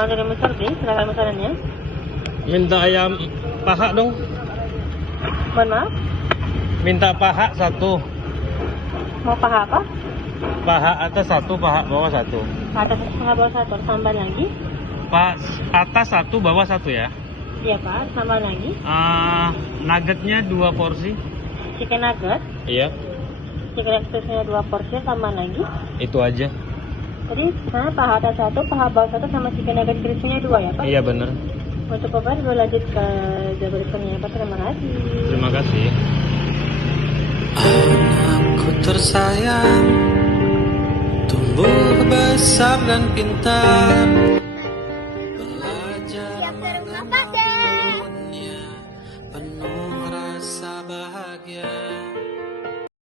Salam dari Musar, Bri. Silakan pesanannya. Minta ayam paha dong. Mohon maaf. Minta paha satu. Mau paha apa? Paha atas satu, paha bawah satu. Atas paha bawah satu. Tambah lagi. Atas satu, bawah satu ya. Iya Pak. Tambah lagi. Nuggetnya 2 porsi. Chicken nugget. Iya. Chicken nuggetnya 2 porsi. Tambah lagi. Itu aja. Jadi sana paha atas satu, paha bawah satu, sama chicken nugget crispy-nya 2 ya Pak? Iya bener. Untuk Bapak gue lanjut ke jawabannya Pak. Terima kasih. Terima kasih. Anakku tersayang, tumbuh besar dan pintar, belajar mengenal dunia, penuh rasa bahagia.